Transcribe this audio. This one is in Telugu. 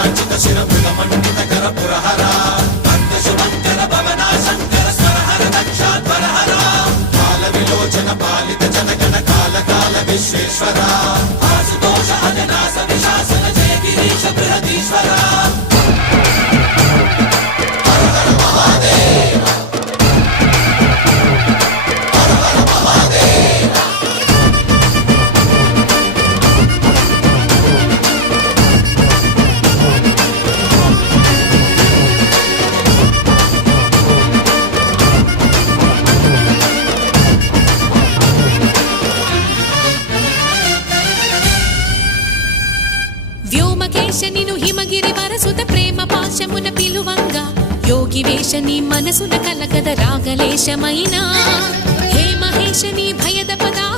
वीरार्चित शिरमृगमण्डित कर पुरहर शुभंकर भवना शंकर स्वरहर दक्षाध्वरहर काल विलोचन पालित जनगण काल काल विश्वेश्वर आशुतोष अजनास विशासन जय गिरीश बृहदीश्वर వ్యోమకేశనిను హిమగిరి వరసుత ప్రేమ పాశమున పిలువంగా యోగి వేషని మనసున కలగద రాగలేశమైనా హే మహేశని భయద పదాహ